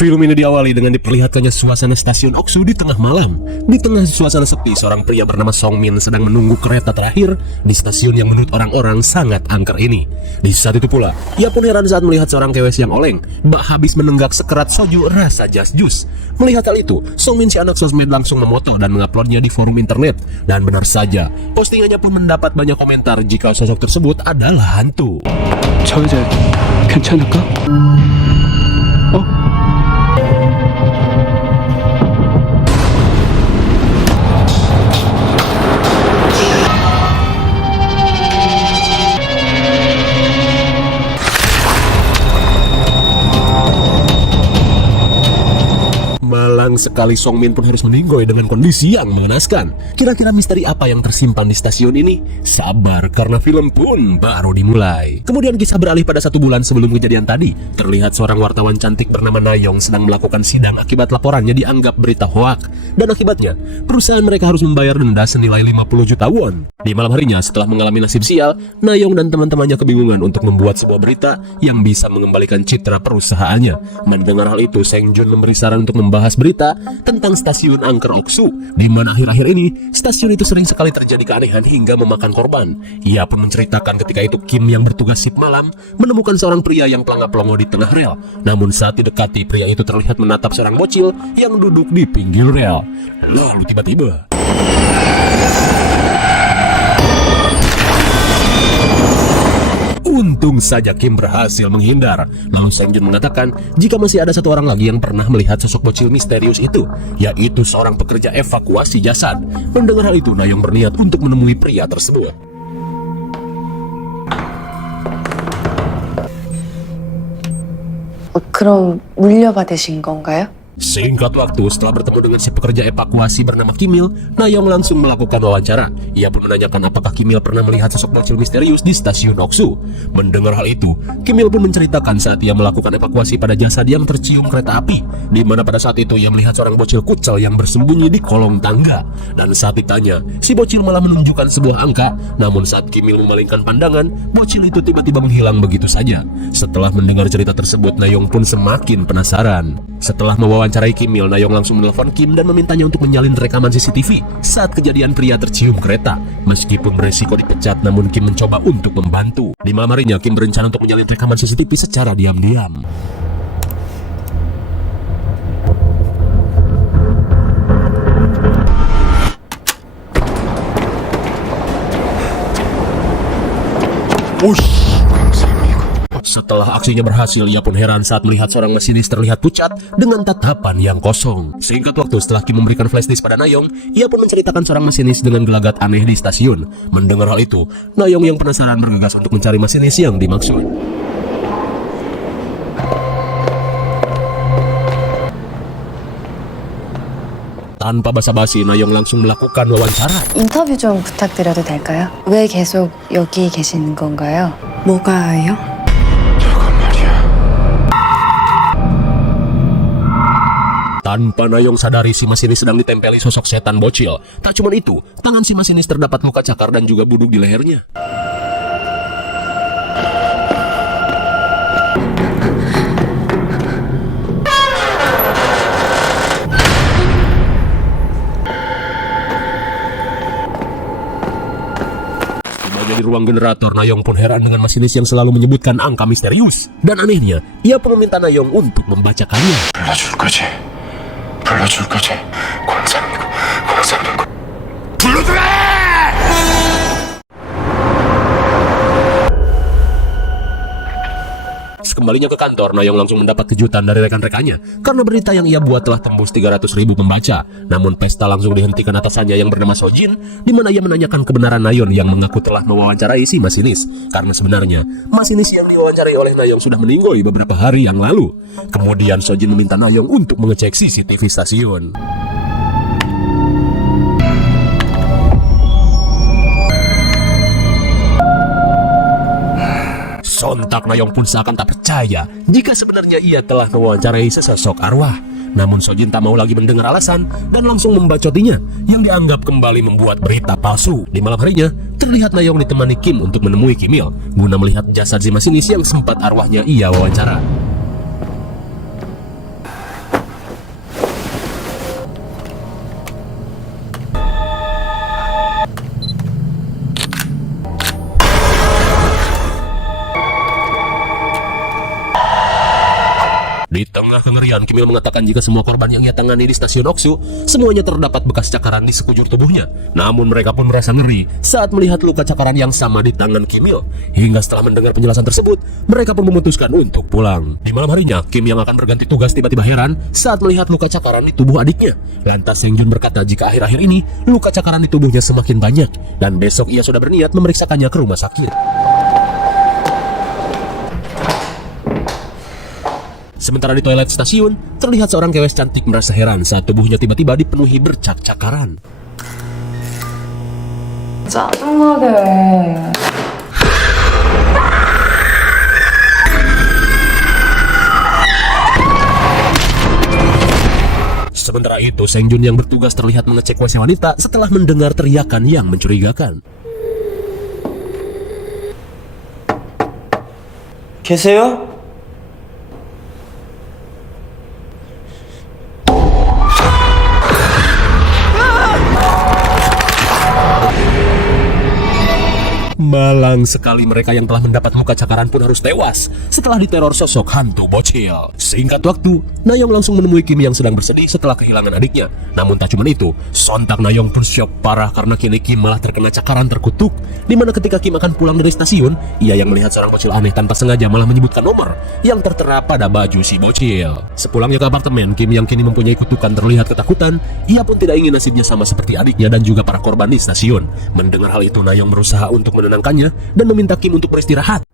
Film ini diawali dengan diperlihatkannya suasana stasiun Oksu di tengah malam. Di tengah suasana sepi, seorang pria bernama Song Min sedang menunggu kereta terakhir di stasiun yang menurut orang-orang sangat angker ini. Di saat itu pula, ia pun heran saat melihat seorang kewes yang oleng bak habis menenggak sekerat soju rasa jas jus. Melihat hal itu, Song Min si anak sosmed langsung memoto dan menguploadnya di forum internet. Dan benar saja, postingannya pun mendapat banyak komentar jika sosok tersebut adalah hantu. 저 여자 괜찮을까? Malang sekali, Song Min pun harus meninggoy dengan kondisi yang mengenaskan. Kira-kira misteri apa yang tersimpan di stasiun ini? Sabar, karena film pun baru dimulai. Kemudian kisah beralih pada 1 bulan sebelum kejadian tadi. Terlihat seorang wartawan cantik bernama Nayong sedang melakukan sidang akibat laporannya dianggap berita hoak. Dan akibatnya, perusahaan mereka harus membayar denda senilai 50 juta won. Di malam harinya, setelah mengalami nasib sial, Nayong dan teman-temannya kebingungan untuk membuat sebuah berita yang bisa mengembalikan citra perusahaannya. Mendengar hal itu, Seng Jun memberi saran untuk membahas berita tentang stasiun angker Oksu, di mana akhir-akhir ini stasiun itu sering sekali terjadi keanehan hingga memakan korban. Ia pun menceritakan ketika itu Kim yang bertugas shift malam menemukan seorang pria yang pelangap-pelongo di tengah rel. Namun saat didekati, pria itu terlihat menatap seorang bocil yang duduk di pinggir rel. Lalu tiba-tiba untung saja Kim berhasil menghindar. Lalu Seng Jun mengatakan jika masih ada satu orang lagi yang pernah melihat sosok bocil misterius itu, yaitu seorang pekerja evakuasi jasad. Mendengar hal itu, Nayong berniat untuk menemui pria tersebut. 그럼 물려받으신 건가요? Singkat waktu, setelah bertemu dengan si pekerja evakuasi bernama Kimil, Nayong langsung melakukan wawancara. Ia pun menanyakan apakah Kimil pernah melihat sosok bocil misterius di stasiun Oksu. Mendengar hal itu, Kimil pun menceritakan saat ia melakukan evakuasi pada jasad yang tercium kereta api, di mana pada saat itu ia melihat seorang bocil kucel yang bersembunyi di kolong tangga. Dan saat ditanya, si bocil malah menunjukkan sebuah angka. Namun saat Kimil memalingkan pandangan, bocil itu tiba-tiba menghilang begitu saja. Setelah mendengar cerita tersebut, Nayong pun semakin penasaran. Setelah mewawancarai Kimil, Nayong langsung menelpon Kim dan memintanya untuk menyalin rekaman CCTV saat kejadian pria tercium kereta. Meskipun beresiko dipecat, namun Kim mencoba untuk membantu. Di malam harinya, Kim berencana untuk menyalin rekaman CCTV secara diam-diam. Setelah aksinya berhasil, ia pun heran saat melihat seorang masinis terlihat pucat dengan tatapan yang kosong. Singkat waktu, setelah Kim memberikan flash disk pada Nayong, ia pun menceritakan seorang masinis dengan gelagat aneh di stasiun. Mendengar hal itu, Nayong yang penasaran bergegas untuk mencari masinis yang dimaksud. Tanpa basa-basi, Nayong langsung melakukan wawancara. 인터뷰 좀 부탁드려도 될까요? 왜 계속 여기 계시는 건가요? 뭐가요? Tanpa Nayong sadari, si masinis sedang ditempeli sosok setan bocil. Tak cuma itu, tangan si masinis terdapat luka cakar dan juga buduk di lehernya. Di ruang generator, Nayong pun heran dengan masinis yang selalu menyebutkan angka misterius. Dan anehnya, ia pun meminta Nayong untuk membacakannya. 불러줄 거지. 광산이고. 불러주래! Kembalinya ke kantor, Nayong langsung mendapat kejutan dari rekan-rekannya karena berita yang ia buat telah tembus 300.000 pembaca. Namun pesta langsung dihentikan atasannya yang bernama Sojin, di mana ia menanyakan kebenaran Nayong yang mengaku telah mewawancarai si masinis. Karena sebenarnya masinis yang diwawancarai oleh Nayong sudah meninggoy beberapa hari yang lalu. Kemudian Sojin meminta Nayong untuk mengecek CCTV stasiun. Sontak Nayong pun seakan tak percaya jika sebenarnya ia telah mewawancarai sesosok arwah. Namun Sojin tak mau lagi mendengar alasan dan langsung membacotinya yang dianggap kembali membuat berita palsu. Di malam harinya, terlihat Nayong ditemani Kim untuk menemui Kimil guna melihat jasad si masinis yang sempat arwahnya ia wawancara. tengah kengerian, Kim Il mengatakan jika semua korban yang ia tangani di stasiun Oksu semuanya terdapat bekas cakaran di sekujur tubuhnya. Namun mereka pun merasa ngeri saat melihat luka cakaran yang sama di tangan Kim Il. Hingga setelah mendengar penjelasan tersebut, mereka pun memutuskan untuk pulang. Di malam harinya, Kim yang akan berganti tugas tiba-tiba heran saat melihat luka cakaran di tubuh adiknya. Lantas Seng Jun berkata jika akhir-akhir ini luka cakaran di tubuhnya semakin banyak dan besok ia sudah berniat memeriksakannya ke rumah sakit. Sementara di toilet stasiun, terlihat seorang kewes cantik merasa heran saat tubuhnya tiba-tiba dipenuhi bercak cakaran. 짜증나게. Sementara itu, Seng Jun yang bertugas terlihat mengecek WC wanita setelah mendengar teriakan yang mencurigakan. 계세요? Malang sekali mereka yang telah mendapat luka cakaran pun harus tewas setelah diteror sosok hantu bocil. Singkat waktu, Nayong langsung menemui Kim yang sedang bersedih setelah kehilangan adiknya. Namun tak cuma itu, sontak Nayong pun syok parah karena kini Kim malah terkena cakaran terkutuk. Dimana ketika Kim akan pulang dari stasiun, ia yang melihat seorang bocil aneh tanpa sengaja malah menyebutkan nomor yang tertera pada baju si bocil. Sepulangnya ke apartemen, Kim yang kini mempunyai kutukan terlihat ketakutan. Ia pun tidak ingin nasibnya sama seperti adiknya dan juga para korban di stasiun. Mendengar hal itu, Nayong berusaha untuk menenangkannya dan meminta Kim untuk beristirahat.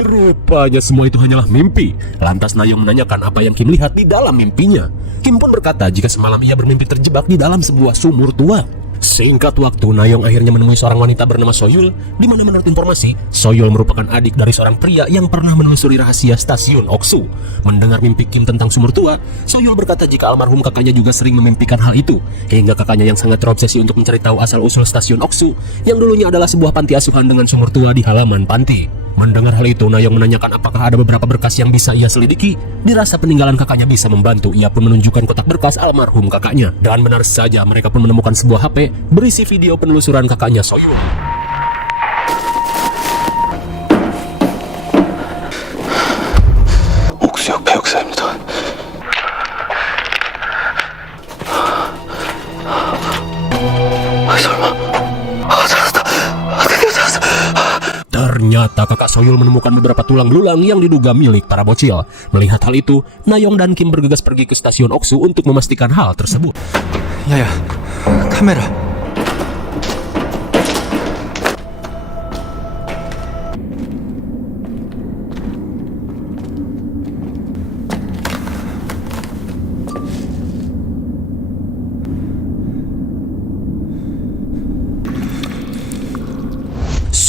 Rupanya semua itu hanyalah mimpi. Lantas Nayong menanyakan apa yang Kim lihat di dalam mimpinya. Kim pun berkata jika semalam ia bermimpi terjebak di dalam sebuah sumur tua. Singkat waktu, Nayong akhirnya menemui seorang wanita bernama Soyul, di mana menurut informasi, Soyul merupakan adik dari seorang pria yang pernah menelusuri rahasia stasiun Oksu. Mendengar mimpi Kim tentang sumur tua, Soyul berkata jika almarhum kakaknya juga sering memimpikan hal itu, hingga kakaknya yang sangat terobsesi untuk mencari tahu asal-usul stasiun Oksu, yang dulunya adalah sebuah panti asuhan dengan sumur tua di halaman panti. Mendengar hal itu, Nayong menanyakan apakah ada beberapa berkas yang bisa ia selidiki. Dirasa peninggalan kakaknya bisa membantu, ia pun menunjukkan kotak berkas almarhum kakaknya. Dan benar saja, mereka pun menemukan sebuah HP berisi video penelusuran kakaknya Soyul. 옥수역 배역사입니다. 설마. 찾았다. 드디어 찾았어. Ternyata kakak Soyul menemukan beberapa tulang belulang yang diduga milik para bocil. Melihat hal itu, Nayong dan Kim bergegas pergi ke stasiun Oksu untuk memastikan hal tersebut. 야야, 카메라.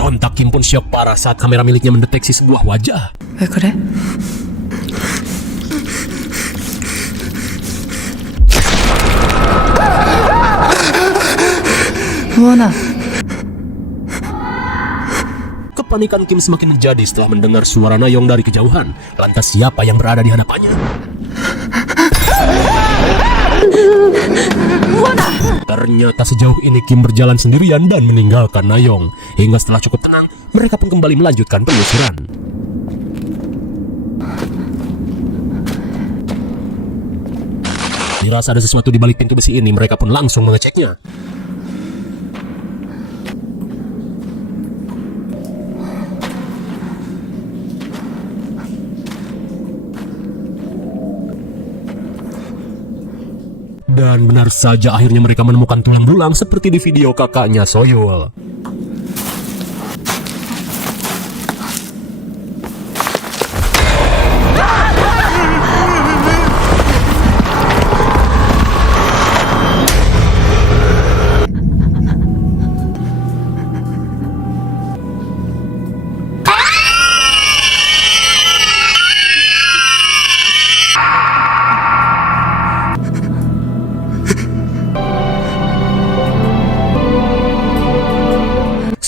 Sontak Kim pun syok parah saat kamera miliknya mendeteksi sebuah wajah. 왜 그래? 무언아. Kepanikan Kim semakin menjadi setelah mendengar suara Nayong dari kejauhan. Lantas siapa yang berada di hadapannya? Ternyata sejauh ini Kim berjalan sendirian dan meninggalkan Nayong. Hingga setelah cukup tenang, mereka pun kembali melanjutkan penelusuran. Dirasa ada sesuatu di balik pintu besi ini, mereka pun langsung mengeceknya. Dan benar saja akhirnya mereka menemukan tulang belulang seperti di video kakaknya Soyul.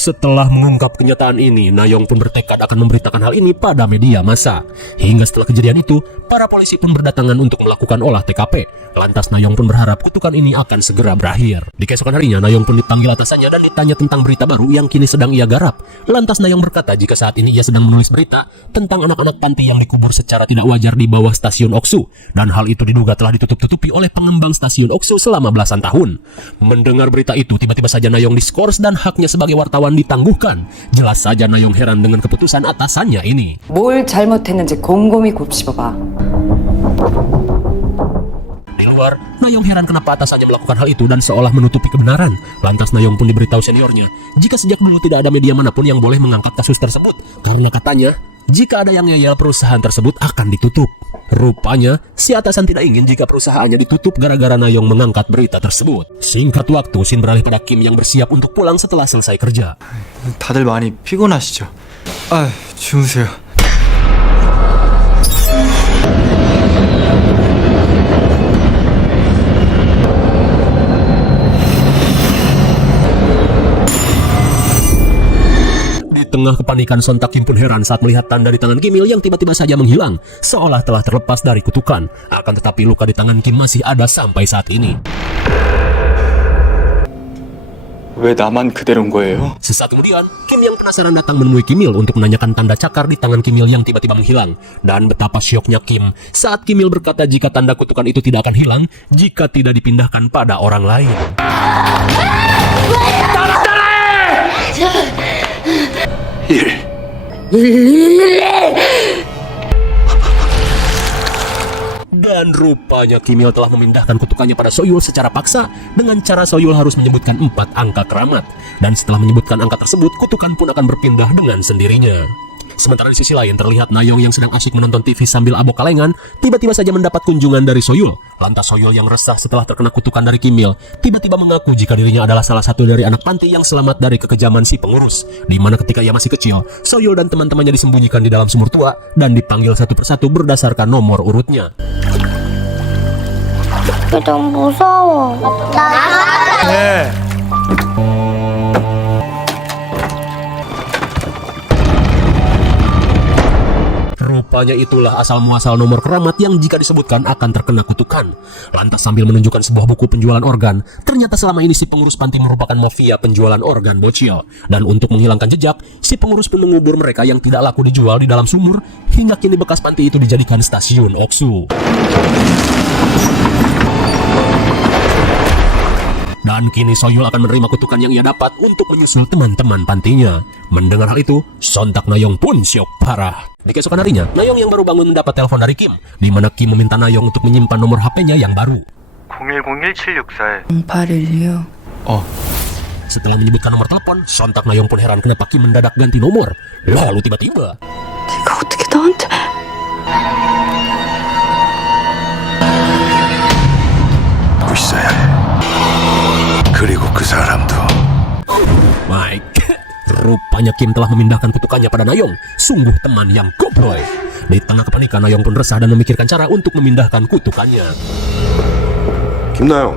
Setelah mengungkap kenyataan ini, Nayong pun bertekad akan memberitakan hal ini pada media massa. Hingga setelah kejadian itu, para polisi pun berdatangan untuk melakukan olah TKP. Lantas Nayong pun berharap kutukan ini akan segera berakhir. Di keesokan harinya, Nayong pun dipanggil atasannya dan ditanya tentang berita baru yang kini sedang ia garap. Lantas Nayong berkata jika saat ini ia sedang menulis berita tentang anak-anak panti yang dikubur secara tidak wajar di bawah stasiun Oksu. Dan hal itu diduga telah ditutup-tutupi oleh pengembang stasiun Oksu selama belasan tahun. Mendengar berita itu, tiba-tiba saja Nayong diskors dan haknya sebagai wartawan ditangguhkan. Jelas saja Nayong heran dengan keputusan atasannya ini. 뭘 잘못했는지 곰곰이 곱씹어봐. Di luar, Nayong heran kenapa atasannya melakukan hal itu dan seolah menutupi kebenaran. Lantas Nayong pun diberitahu seniornya, jika sejak dulu tidak ada media manapun yang boleh mengangkat kasus tersebut. Karena katanya, jika ada yang ngeyel perusahaan tersebut akan ditutup. Rupanya, si atasan tidak ingin jika perusahaannya ditutup gara-gara Nayong mengangkat berita tersebut. Singkat waktu, scene beralih pada Kim yang bersiap untuk pulang setelah selesai kerja. 다들 많이 피곤하시죠? 아, 주무세요. Di tengah kepanikan, sontak Kim pun heran saat melihat tanda di tangan Kim Il yang tiba-tiba saja menghilang, seolah telah terlepas dari kutukan. Akan tetapi luka di tangan Kim masih ada sampai saat ini. 왜 나만 그대로인 거예요? Sesaat kemudian, Kim yang penasaran datang menemui Kim Il untuk menanyakan tanda cakar di tangan Kim Il yang tiba-tiba menghilang. Dan betapa syoknya Kim saat Kim Il berkata jika tanda kutukan itu tidak akan hilang jika tidak dipindahkan pada orang lain. Dan rupanya Kim Il telah memindahkan kutukannya pada Soyul secara paksa. Dengan cara Soyul harus menyebutkan 4 angka keramat. Dan setelah menyebutkan angka tersebut, kutukan pun akan berpindah dengan sendirinya. Sementara di sisi lain terlihat Nayong yang sedang asyik menonton TV sambil abok kalengan, tiba-tiba saja mendapat kunjungan dari Soyul. Lantas Soyul yang resah setelah terkena kutukan dari Kim Il, tiba-tiba mengaku jika dirinya adalah salah satu dari anak panti yang selamat dari kekejaman si pengurus. Di mana ketika ia masih kecil, Soyul dan teman-temannya disembunyikan di dalam sumur tua dan dipanggil satu persatu berdasarkan nomor urutnya. 좀 무서워. Rupanya itulah asal-muasal nomor keramat yang jika disebutkan akan terkena kutukan. Lantas sambil menunjukkan sebuah buku penjualan organ, ternyata selama ini si pengurus panti merupakan mafia penjualan organ bocil. Dan untuk menghilangkan jejak, si pengurus pun mengubur mereka yang tidak laku dijual di dalam sumur, hingga kini bekas panti itu dijadikan stasiun Oksu. Dan kini Soyul akan menerima kutukan yang ia dapat untuk menyusul teman-teman pantinya. Mendengar hal itu, sontak Nayong pun syok parah. Di keesokan harinya, Nayong yang baru bangun mendapat telepon dari Kim, di mana Kim meminta Nayong untuk menyimpan nomor HP-nya yang baru. 0101-764. 0816. Setelah menyebutkan nomor telepon, sontak Nayong pun heran kenapa Kim mendadak ganti nomor. Lalu tiba-tiba, 내가 어떻게 너한테... 있어야 해. 그리고 그 사람도 my God. Rupanya Kim telah memindahkan kutukannya pada Nayong. Sungguh teman yang gobloy. Di tengah kepanikan, Nayong pun resah dan memikirkan cara untuk memindahkan kutukannya. 김나영.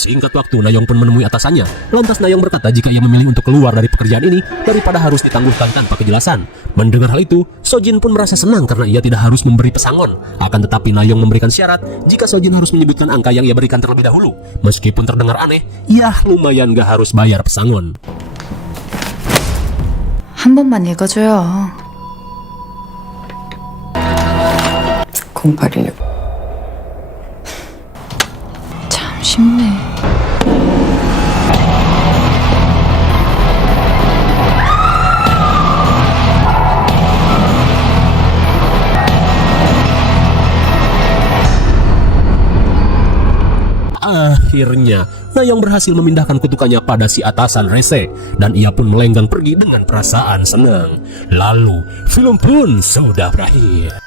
Singkat waktu, Nayong pun menemui atasannya. Lantas Nayong berkata jika ia memilih untuk keluar dari pekerjaan ini daripada harus ditangguhkan tanpa kejelasan. Mendengar hal itu, Sojin pun merasa senang karena ia tidak harus memberi pesangon. Akan tetapi Nayong memberikan syarat jika Sojin harus menyebutkan angka yang ia berikan terlebih dahulu. Meskipun terdengar aneh, ya lumayan gak harus bayar pesangon. 한 번만 읽어줘요. 0816. 참 쉽네. Akhirnya, Nayong berhasil memindahkan kutukannya pada si atasan rese, dan ia pun melenggang pergi dengan perasaan senang. Lalu, film pun sudah berakhir.